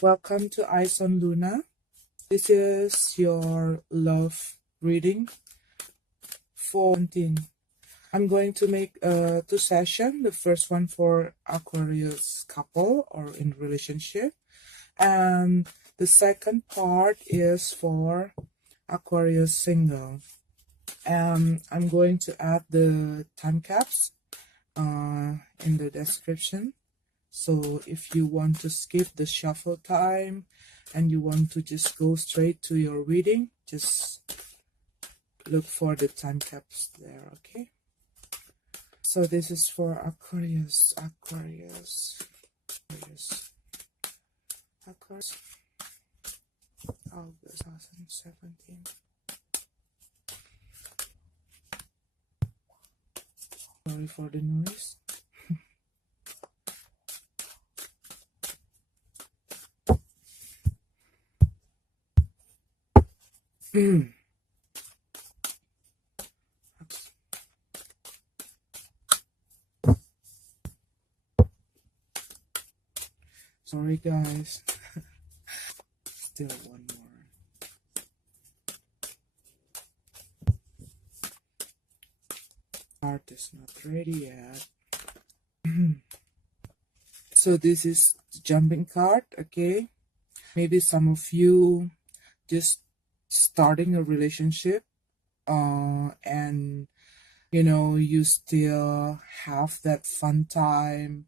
Welcome to Eyes on Luna. This is your love reading for 17. I'm going to make two sessions. The first one for Aquarius couple or in relationship. And the second part is for Aquarius single. I'm going to add the time caps in the description. So if you want to skip the shuffle time and you want to just go straight to your reading, just look for the time caps there, okay? So this is for Aquarius. August 2017. Sorry for the noise. Sorry guys. Still one more. Art is not ready yet. So this is the jumping card, okay? Maybe some of you just starting a relationship and you know you still have that fun time.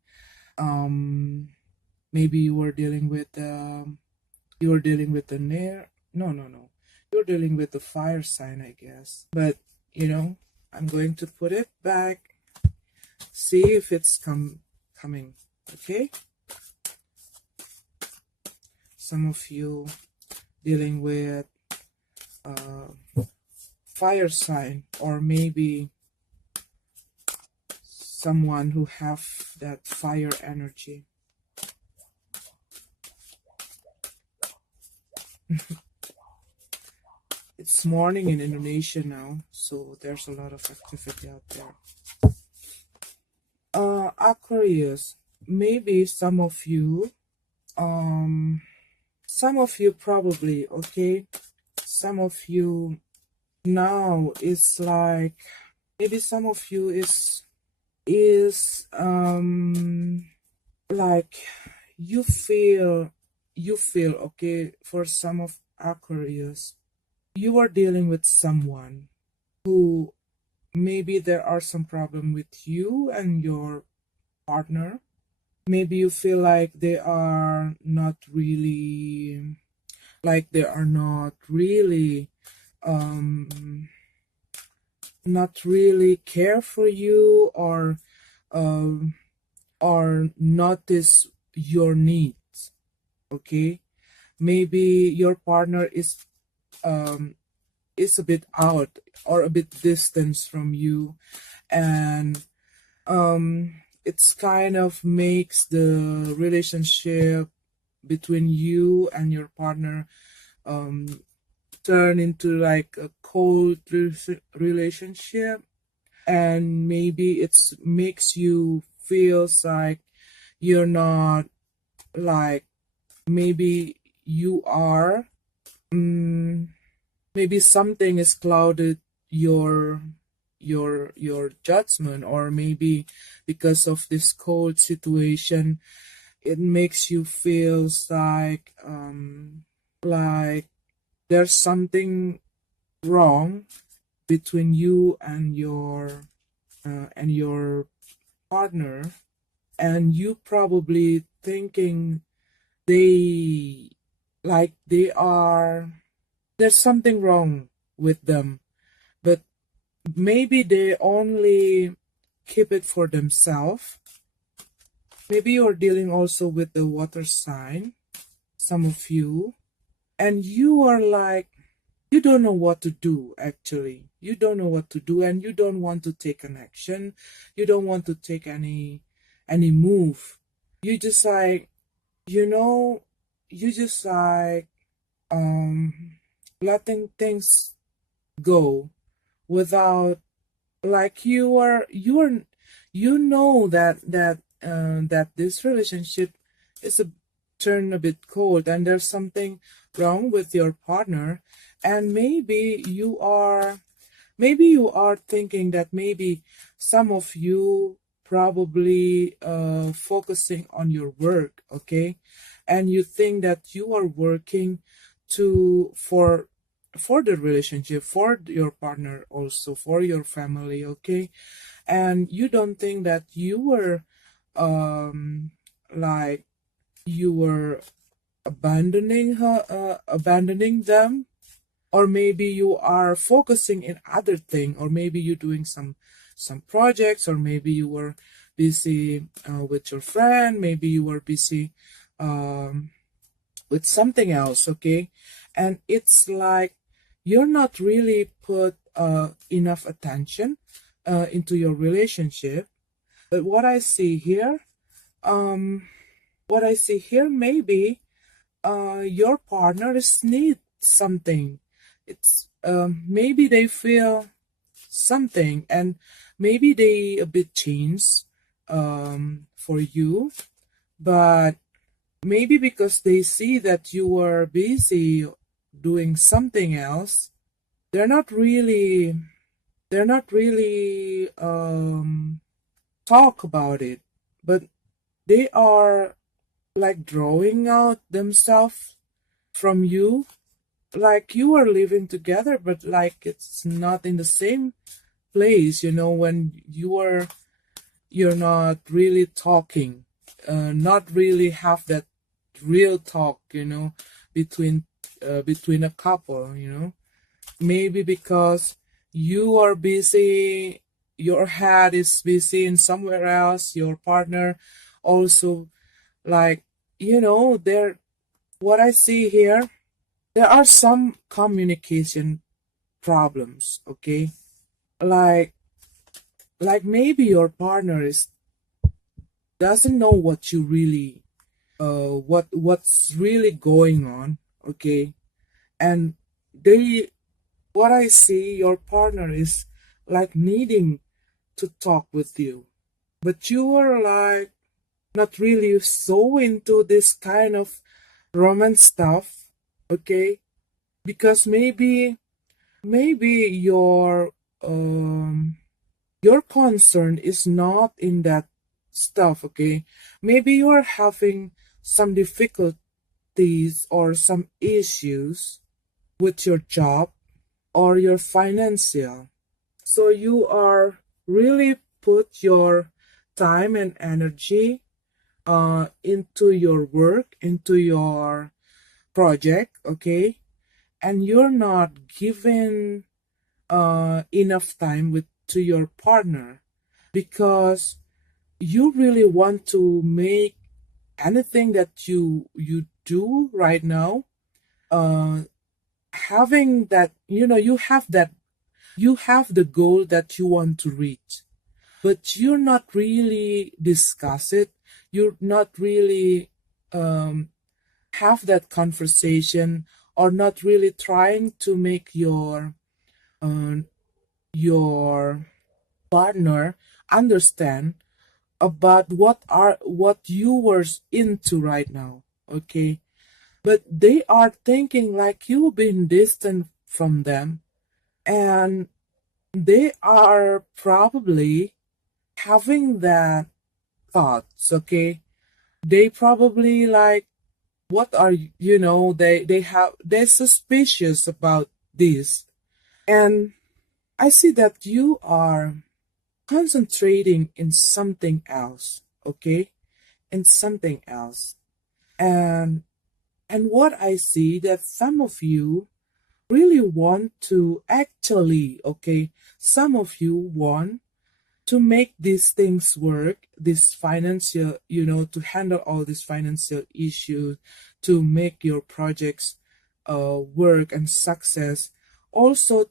Maybe you were dealing with the you're dealing with the fire sign, I guess. But you know, I'm going to put it back, see if it's coming, okay? Some of you dealing with fire sign, or maybe someone who have that fire energy. It's morning in Indonesia now, so there's a lot of activity out there. Aquarius, maybe some of you probably, okay, some of you now is like, maybe some of you is like you feel okay. For some of Aquarius, you are dealing with someone who maybe there are some problem with you and your partner. Maybe you feel like they are not really not really care for you, or notice your needs, okay? Maybe your partner is a bit out or a bit distance from you, and it's kind of makes the relationship between you and your partner turn into like a cold relationship. And maybe it makes you feels like you're not, like maybe you are maybe something is clouded your judgment, or maybe because of this cold situation it makes you feels like there's something wrong between you and your partner, and you probably thinking there's something wrong with them, but maybe they only keep it for themselves. Maybe you're dealing also with the water sign, some of you, and you are like, you don't know what to do. Actually, you don't know what to do, and you don't want to take an action. You don't want to take any move. You just like, you just like letting things go without, like you know that this relationship is turn a bit cold, and there's something wrong with your partner. And maybe you are thinking that maybe some of you probably focusing on your work, okay, and you think that you are working to for the relationship, for your partner, also for your family, okay, and you don't think that you were um like you were abandoning them, or maybe you are focusing in other thing, or maybe you're doing some projects, or maybe you were busy with your friend, maybe you were busy um, with something else, okay, and it's like you're not really put enough attention into your relationship. But um what I see here, maybe your partner is need something. It's maybe they feel something, and maybe they a bit change for you, but maybe because they see that you are busy doing something else, they're not really talk about it, but they are like drawing out themselves from you, like you are living together, but like it's not in the same place, when you're not really talking, not really have that real talk, between a couple, maybe because you are busy, your head is busy in somewhere else, your partner also, like, there, what I see here, there are some communication problems, okay, like maybe your partner is doesn't know what you really what's really going on, okay, and they what I see, your partner is like needing to talk with you, but you are like not really so into this kind of romance stuff, okay, because maybe your concern is not in that stuff, okay, maybe you are having some difficulties or some issues with your job or your financial, so you are really put your time and energy into your work, into your project, okay, and you're not given enough time with to your partner, because you really want to make anything that you do right now, uh having that, you have the goal that you want to reach, but you're not really discuss it, you're not really um have that conversation, or not really trying to make uh, your partner understand about what you were into right now, okay, but they are thinking like you've been distant from them, and they are probably having that thoughts, okay, they probably like, what are they're suspicious about this, and I see that you are concentrating in something else, okay, in something else, and what I see that some of you really want to actually, okay, some of you want to make these things work, this financial, to handle all these financial issues, to make your projects work and success, also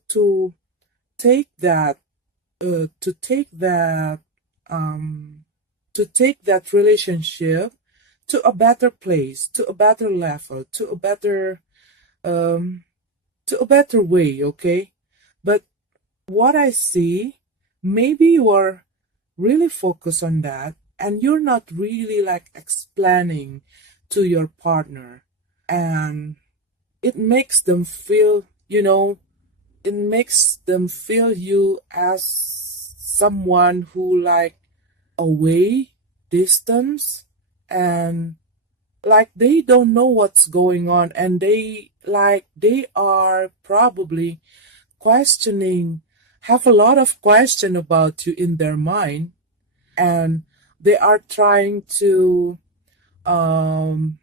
take that to take that um to take that relationship to a better place, to a better level, um to a better way, okay, but what I see, maybe you are really focused on that, and you're not really like explaining to your partner, and it makes them feel, it makes them feel you as someone who like away, distance, and like they don't know what's going on, and they are probably questioning, have a lot of question about you in their mind, and they are trying to um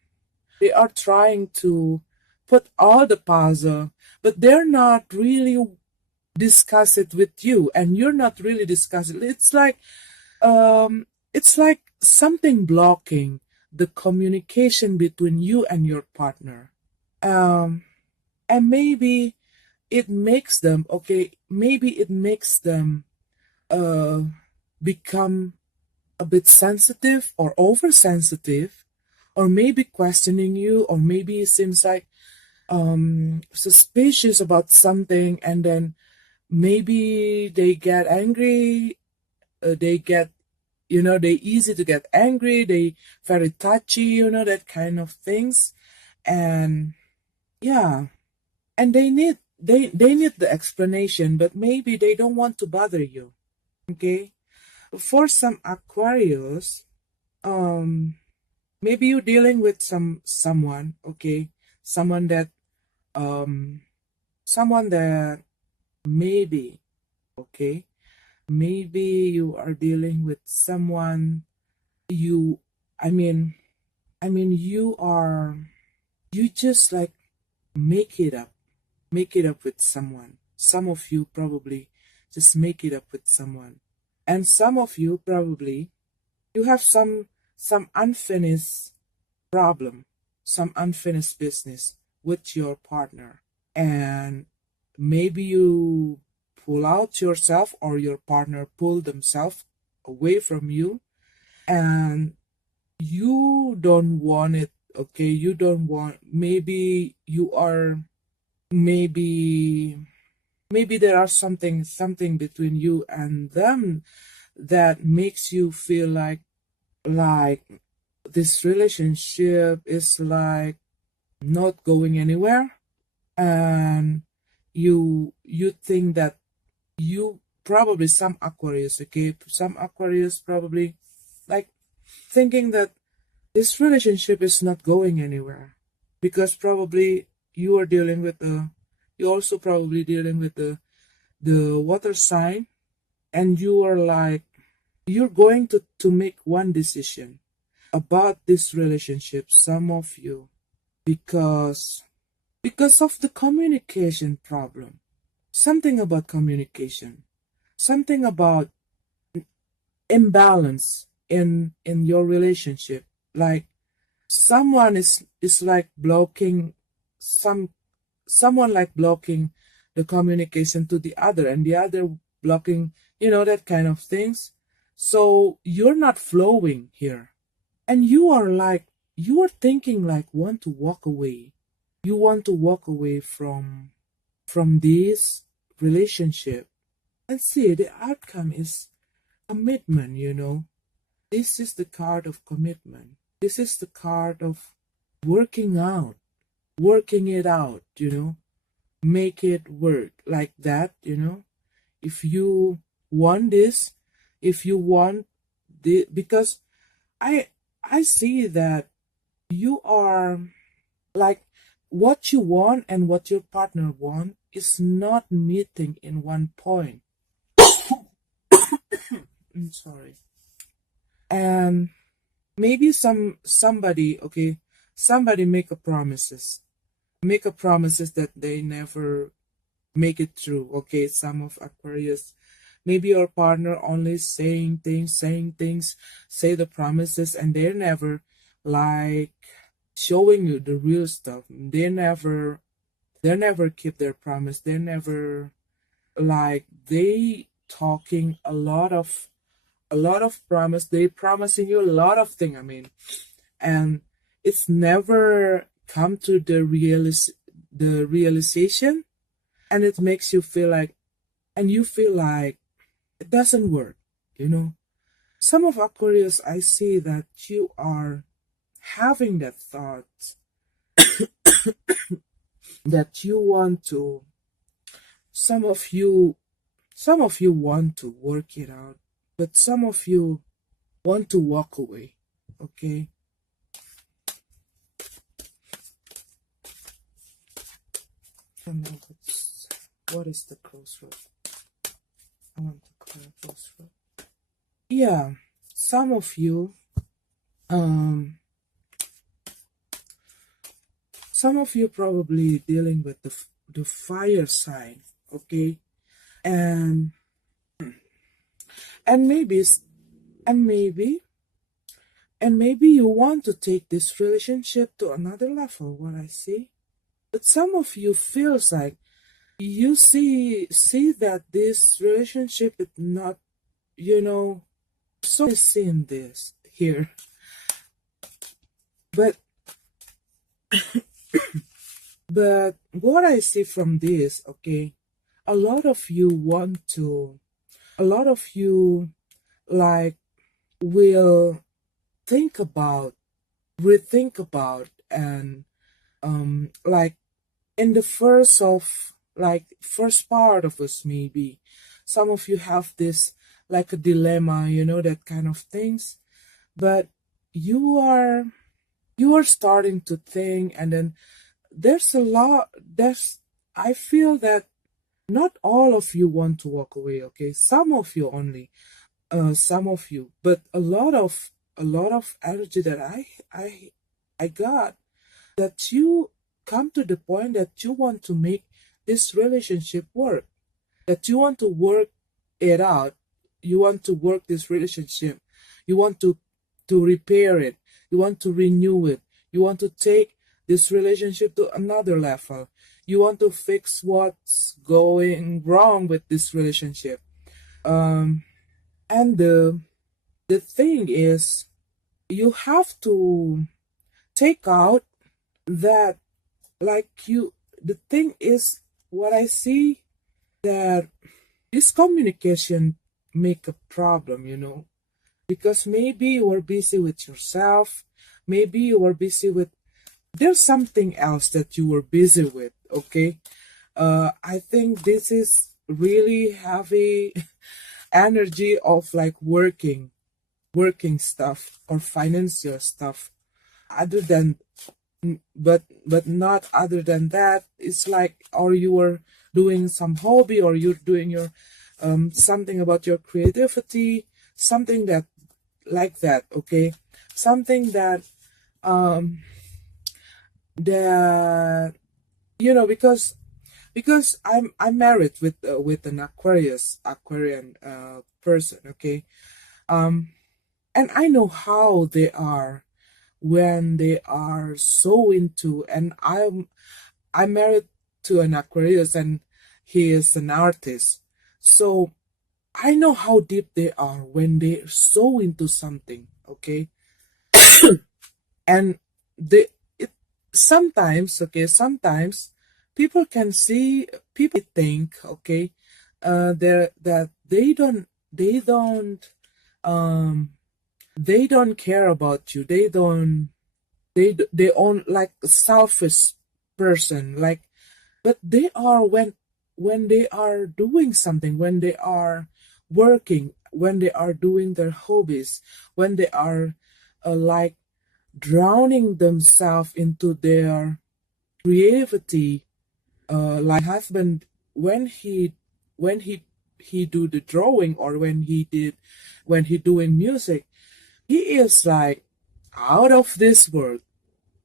they are trying to put all the puzzle, but they're not really discuss it with you, and you're not really discussing. It's like something blocking the communication between you and your partner. Um, and maybe it makes them, okay, maybe it makes them uh become a bit sensitive or oversensitive, or maybe questioning you, or maybe it seems like suspicious about something, and then maybe they get angry, they get, they easy to get angry, they very touchy, that kind of things. And yeah, and they need the explanation, but maybe they don't want to bother you. Okay, for some Aquarius, maybe you're dealing with someone, okay, someone that um someone that maybe, okay, maybe you are dealing with someone, you I mean you are, you just like make it up, with someone. Some of you probably just make it up with someone, and some of you probably, you have some unfinished problem, some unfinished business with your partner, and maybe you pull out yourself, or your partner pull themselves away from you, and you don't want it, okay, you don't want, maybe you are, maybe there are something between you and them that makes you feel like this relationship is like not going anywhere, and you think that, you probably, some Aquarius, okay, some Aquarius probably like thinking that this relationship is not going anywhere, because probably you are dealing with the, you also probably dealing with the water sign, and you are like, you're going to make one decision about this relationship, some of you, because of the communication problem, something about communication, something about imbalance in your relationship, like someone is like blocking, someone like blocking the communication to the other, and the other blocking, that kind of things. So you're not flowing here, and you are like, you are thinking like, want to walk away, you want to walk away from this relationship. And see, the outcome is commitment. This is the card of commitment, this is the card of working it out, make it work like that. If you want this, if you want the, because I I see that you are like, what you want and what your partner want is not meeting in one point. I'm sorry. And maybe somebody, okay, somebody make a promises that they never make it through. Okay, some of Aquarius, maybe your partner only saying things, say the promises, and they're never like showing you the real stuff. They never keep their promise. They never, like, they talking a lot of promise. They promising you a lot of things. And it's never come to the realization, and it makes you feel like, and you feel like it doesn't work. Some of Aquarius, I see that you are having that thought that you want to, some of you want to work it out, but some of you want to walk away. Okay. I don't know what is the crossroad. I want to clear crossroad. Yeah, some of you probably dealing with the fire sign, okay? And maybe you want to take this relationship to another level, what I see. But some of you feels like you see that this relationship is not, so seeing this here. But but what I see from this, okay, a lot of you like will rethink about, and like in the first part of us, maybe some of you have this like a dilemma, that kind of things. But you are starting to think, and then I feel that not all of you want to walk away, okay? Some of you only, but a lot of energy that I got, that you come to the point that you want to make this relationship work, that you want to work it out, you want to work this relationship, you want to repair it, you want to renew it, you want to take this relationship to another level, you want to fix what's going wrong with this relationship. And the thing is, you have to take out that, the thing is, what I see, that this communication make a problem, because maybe you were busy with yourself, maybe you were busy with, there's something else that you were busy with, okay? I think this is really heavy energy of like working stuff or financial stuff. Other than, but not other than that, it's like, or you were doing some hobby, or you're doing your something about your creativity, something that like that, okay? Something that because I'm married with an Aquarian person, okay? And I know how they are when they are so into, and I'm married to an Aquarius, and he is an artist. So I know how deep they are when they're so into something, okay? And sometimes people think, okay, that they don't care about you, they own like a selfish person, like, but they are when they are doing something, when they are working, when they are doing their hobbies, when they are like drowning themselves into their creativity, like my husband, when he do the drawing, or when he doing music, he is like out of this world.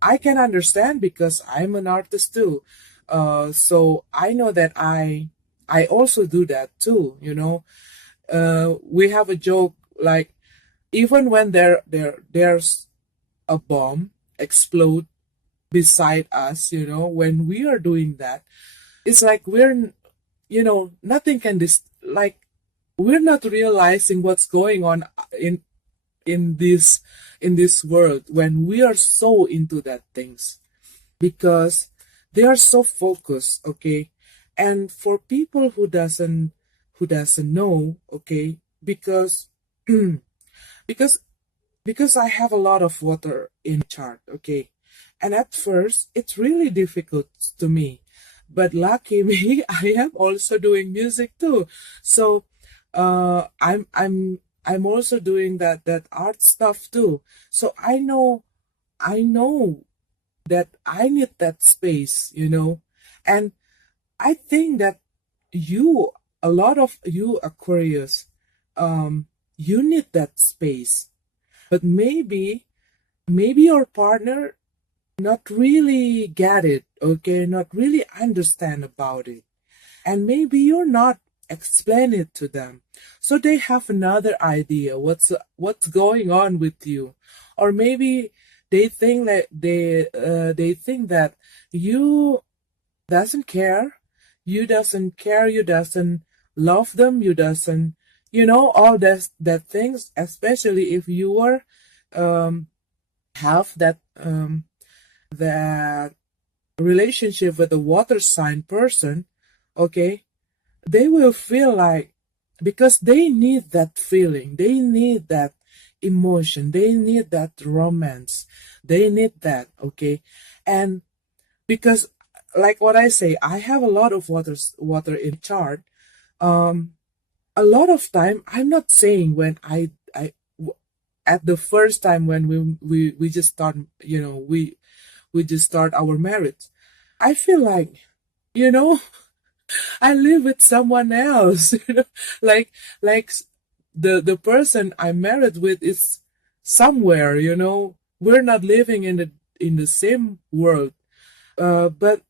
I can understand because I'm an artist too. So I know that I also do that too. We have a joke, like, even when there's a bomb explode beside us, when we are doing that, it's like nothing can like, we're not realizing what's going on in this world when we are so into that things, because they are so focused, okay? And for people who doesn't know, okay, because because because I have a lot of water in chart, okay? And at first, it's really difficult to me. But lucky me, I am also doing music too. So I'm also doing that art stuff too. So I know that I need that space, And I think that you a lot of you Aquarius, you need that space. But maybe your partner not really get it, okay, not really understand about it, and maybe you're not explain it to them, so they have another idea what's going on with you. Or maybe they think that you doesn't care, you doesn't love them, you doesn't, all that things, especially if you are have that relationship with a water sign person, okay, they will feel like, because they need that feeling, they need that emotion, they need that romance, they need that, okay. And because, like what I say, I have a lot of water in chart. um a lot of time, I'm not saying when at the first time when we just start, we just start our marriage, I feel like, you know I live with someone else. Like the person I'm married with is somewhere, we're not living in the same world. But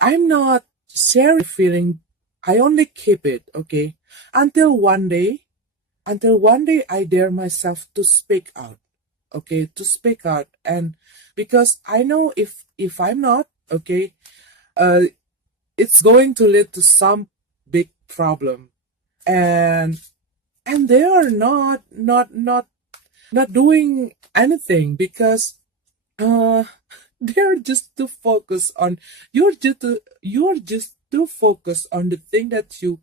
I'm not sharing feeling. I only keep it, okay, until one day, I dare myself to speak out, okay, to speak out. And because I know, if I'm not, okay, uh it's going to lead to some big problem. And and they are not doing anything, because uh they're just too focused on, you're just too focused on the thing that you're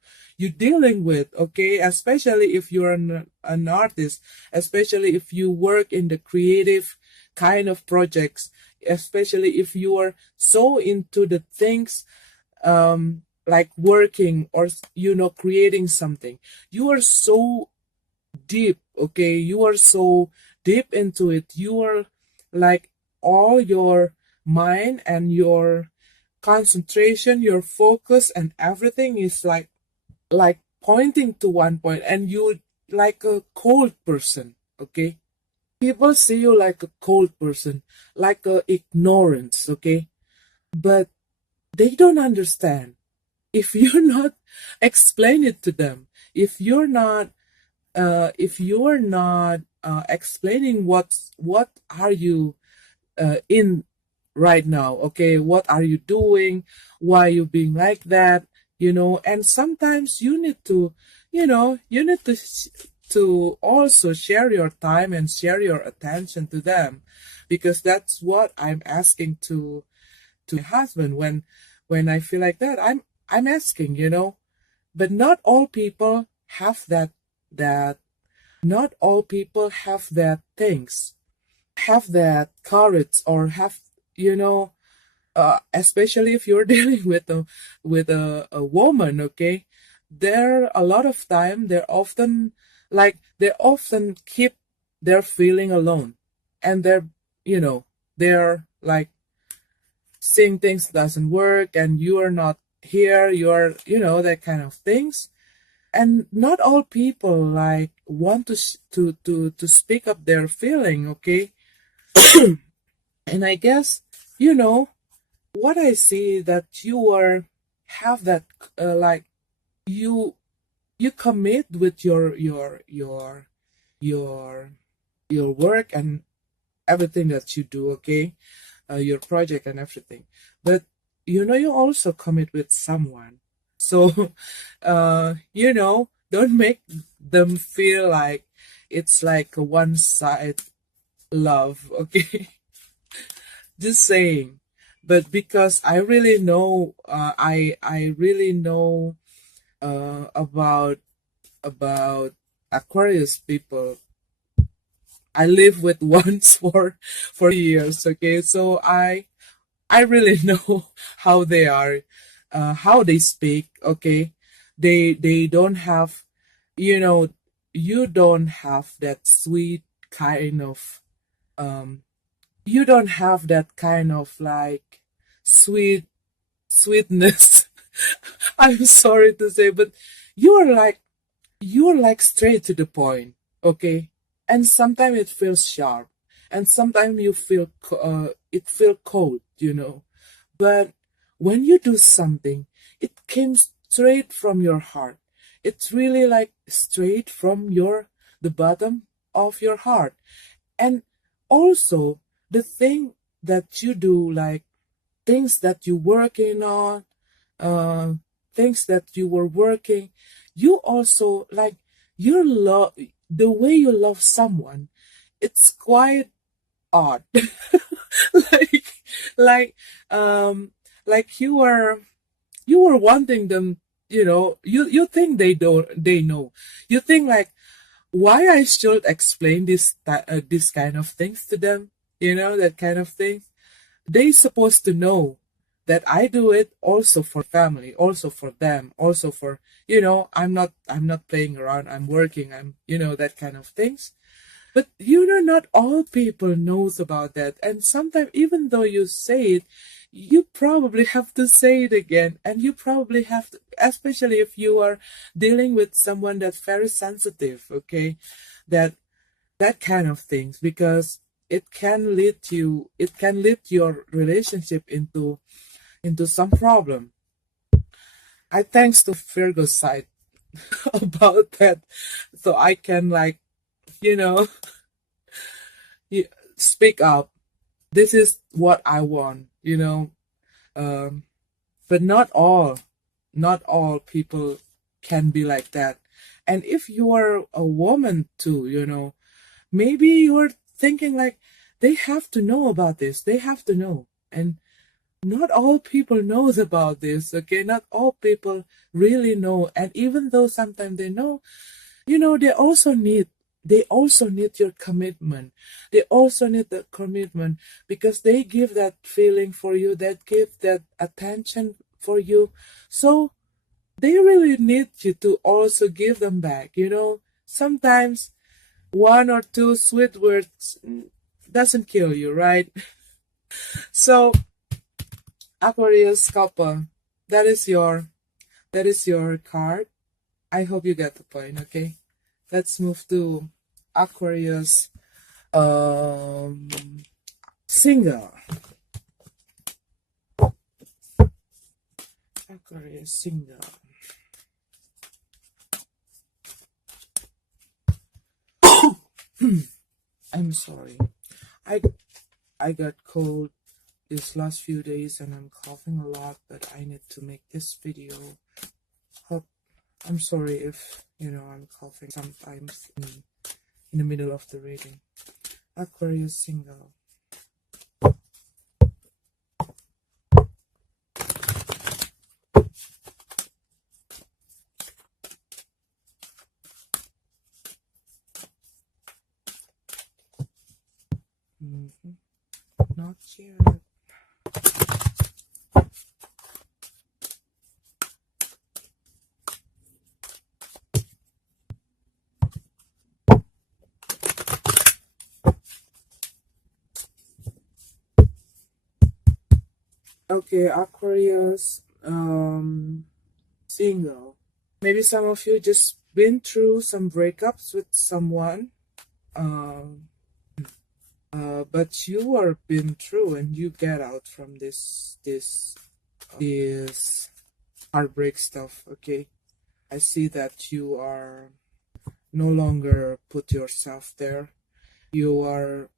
dealing with, okay, especially if you're an artist, especially if you work in the creative kind of projects, especially if you are so into the things, like working, or creating something. You are so deep, okay, you are so deep into it. You are like, all your mind and your concentration, your focus and everything is like pointing to one point, and you like a cold person, okay. People see you like a cold person, like a ignorance, okay. But they don't understand if you're not explain it to them, if you're not explaining what are you in right now, okay, what are you doing, why you being like that, and sometimes you need to also share your time and share your attention to them, because that's what I'm asking to my husband when I feel like that. I'm asking, but not all people have that not all people have that things, have that courage, or have, you know especially if you're dealing with a woman, okay. There a lot of time, they often keep their feeling alone, and they're like seeing things doesn't work, and you are not here, you're, that kind of things. And not all people like want to speak up their feeling, okay. And I guess, you know what I see, that you are have that, like, you you commit with your your work and everything that you do, okay, your project and everything. But you also commit with someone. So don't make them feel like it's like a one side love, okay. Just saying. But because I really know, I really know about Aquarius people. I live with once for years. Okay, so I really know how they are, how they speak. Okay, they don't have, you know, you don't have that sweet kind of um you don't have that kind of like sweetness. I'm sorry to say, but you are like you're like straight to the point, okay? And sometimes it feels sharp, and sometimes you feel it feel cold, you know. But when you do something, it came straight from your heart. It's really like straight from the bottom of your heart. And also the thing that you do, like things that you're working on, uh, things that you were working, you also like your love, the way you love someone, it's quite odd. like, like, um, like you were wanting them, you know, you think they know. You think like, why I should explain this kind of things to them, you know, that kind of thing. They supposed to know that I do it also for family, also for them, also for, you know, I'm not playing around, I'm working, I'm, you know, that kind of things. But you know, not all people knows about that. And sometimes even though you say it, you probably have to say it again. And you probably have to, especially if you are dealing with someone that's very sensitive, okay? That that kind of things, because it can lead your relationship into some problem. I thanks to Virgo's side about that, so I can like, you know, speak up. This is what I want, you know. Um, but not all people can be like that. And if you are a woman too, you know, maybe you're thinking like they have to know about this. They have to know. And not all people knows about this, okay? Not all people really know. And even though sometimes they know, you know, they also need your commitment. They also need the commitment because they give that feeling for you, that give that attention for you. So they really need you to also give them back, you know. Sometimes one or two sweet words doesn't kill you, right? So Aquarius couple, that is your card. I hope you get the point, okay? Let's move to Aquarius um single. Aquarius single. I'm sorry. I I got cold these last few days and I'm coughing a lot, but I need to make this video. Hope I'm sorry if you know I'm coughing sometimes in the middle of the reading. Aquarius single. Mm-hmm. Not yet. Okay, Aquarius single. Maybe some of you just been through some breakups with someone. Um but you are been through and you get out from this heartbreak stuff, okay? I see that you are no longer put yourself there. You are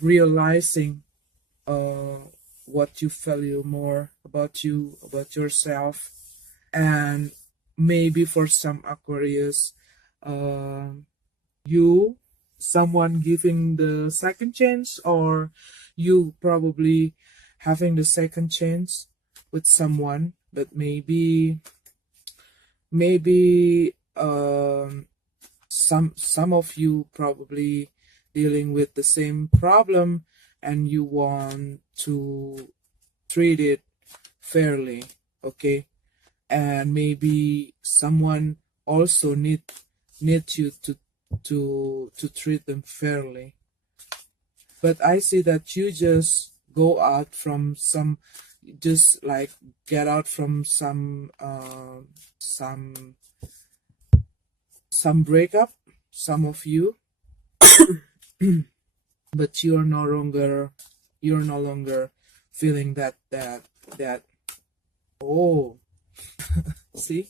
realizing uh what you value more about you, about yourself. And maybe for some Aquarius, you someone giving the second chance, or you probably having the second chance with someone, but maybe some of you probably dealing with the same problem, and you want to treat it fairly, okay? And maybe someone also need you to treat them fairly. But I see that you just go out from some, just like get out from some breakup, some of you, but you're no longer feeling that oh, see.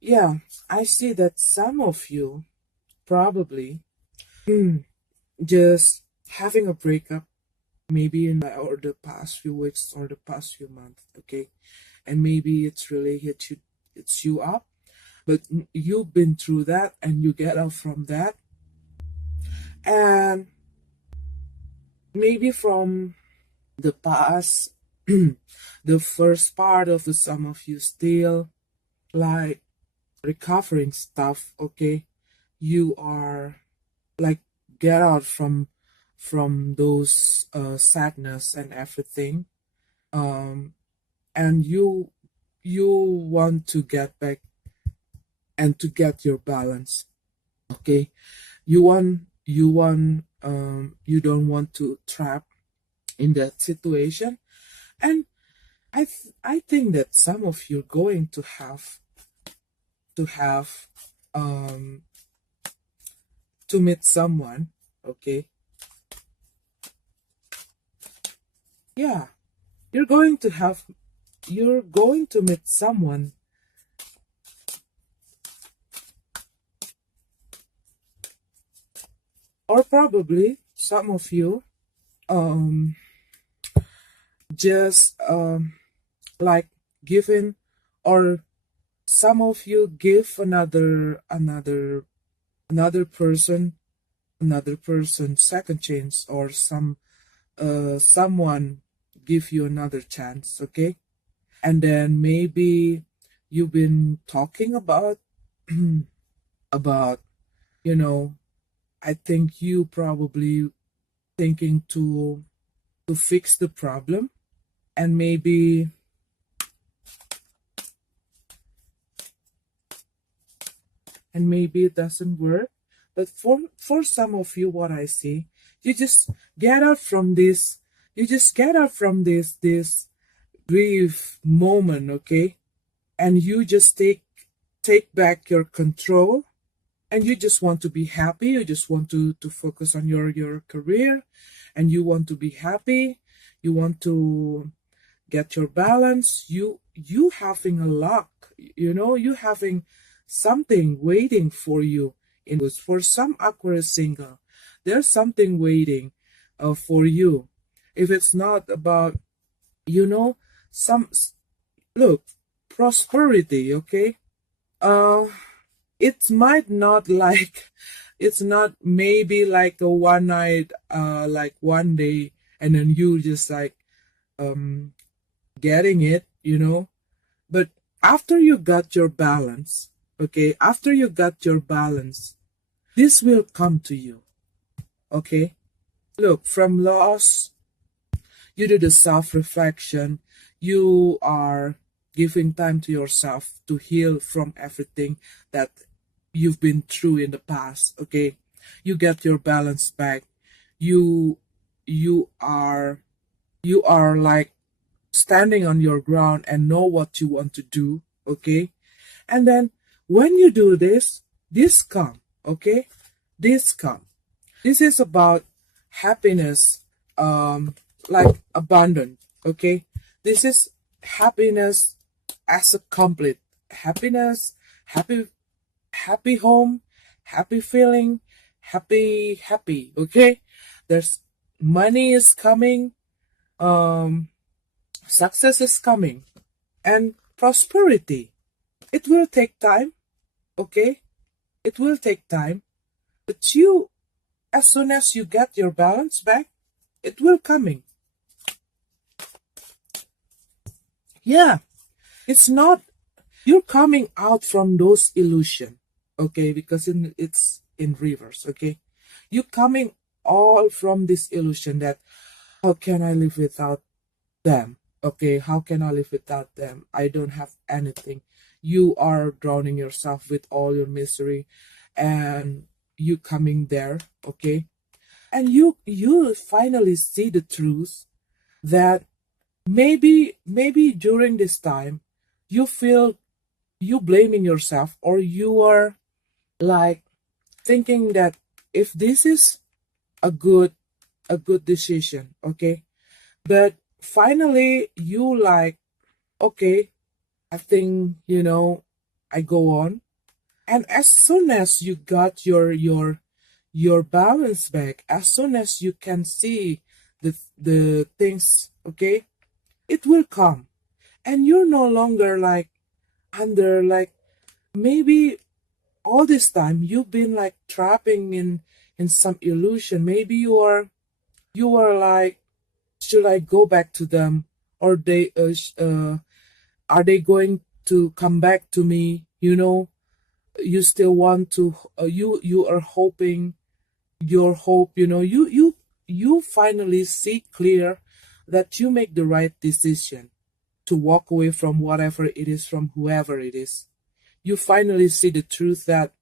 Yeah, I see that some of you probably just having a breakup, maybe in or the past few weeks or the past few months, okay? And maybe it's really it's you up, but you've been through that and you get out from that. And maybe from the past, the first part of the some of you still like recovering stuff, okay? You are like get out from those sadness and everything, and you want to get back and to get your balance, okay? You don't want to trap in that situation. And I think that some of you are going to have to meet someone, okay? Yeah, you're going to meet someone, or probably some of you just like giving, or some of you give another person second chance, or someone give you another chance, okay? And then maybe you've been talking about about, I think you probably thinking to fix the problem, and maybe it doesn't work. But for some of you, what I see, you just get out from this this grief moment, okay? And you just take back your control, and you just want to be happy. You just want to focus on your career, and you want to be happy. You want to get your balance. You having a luck, you having something waiting for you. For some Aquarius single, there's something waiting for you. If it's not about, some, look, prosperity, okay? It might not like, it's not maybe like a one night, like one day, and then you just like getting it, but after you got your balance, okay, after you got your balance, this will come to you, okay? Look, from loss, you do the self-reflection. You are giving time to yourself to heal from everything that you've been through in the past, okay? You get your balance back. You are like standing on your ground and know what you want to do, okay? And then when you do this come, okay? This come. This is about happiness, like abundant, okay? This is happiness as a complete happiness, happy home, happy feeling, happy, okay? There's money is coming, success is coming, and prosperity. It will take time, okay? It will take time, but you, as soon as you get your balance back, it will coming. Yeah, it's not, you're coming out from those illusion, okay, because it's in reverse, okay. You coming all from this illusion that how can I live without them, okay, how can I live without them, I don't have anything. You are drowning yourself with all your misery, and you coming there, okay, and you finally see the truth that maybe during this time you feel you blaming yourself, or you are like thinking that if this is a good decision, okay, but finally you like, okay, I think, I go on. And as soon as you got your balance back, as soon as you can see the things, okay, it will come. And you're no longer like under, like, maybe all this time you've been like trapping in some illusion. Maybe you are like, should I go back to them, or they are they going to come back to me, you still want to, you are hoping, your hope, you finally see clear that you make the right decision to walk away from whatever it is, from whoever it is. You finally see the truth that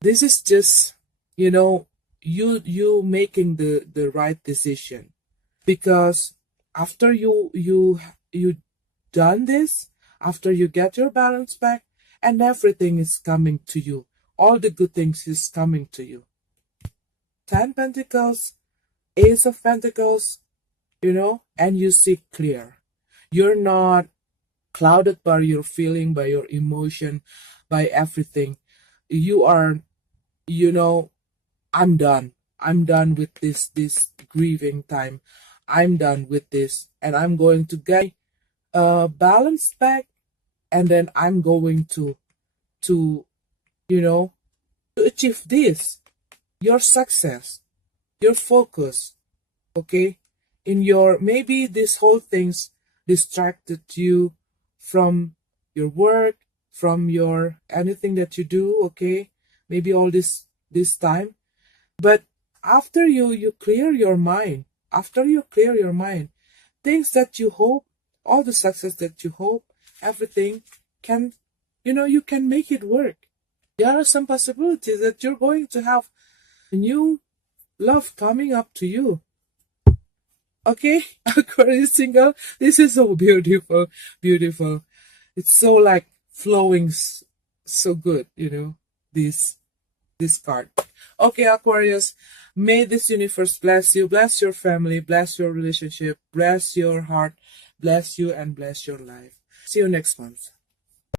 this is just, you making the right decision, because after you done this, after you get your balance back, and everything is coming to you, all the good things is coming to you. 10 Pentacles, Ace of Pentacles, and you see clear. You're not clouded by your feeling, by your emotion, by everything. You are, I'm done. I'm done with this grieving time. I'm done with this, and I'm going to get balance back, and then I'm going to to achieve this, your success, your focus, okay, in your, maybe this whole things distracted you from your work, from your anything that you do, okay, maybe all this time. But after you clear your mind, after you clear your mind, things that you hope, all the success that you hope, everything can, you can make it work. There are some possibilities that you're going to have a new love coming up to you. Okay, Aquarius single, this is so beautiful, beautiful. It's so like flowing so good, this card. Okay, Aquarius, may this universe bless you, bless your family, bless your relationship, bless your heart, bless you, and bless your life. See you next month.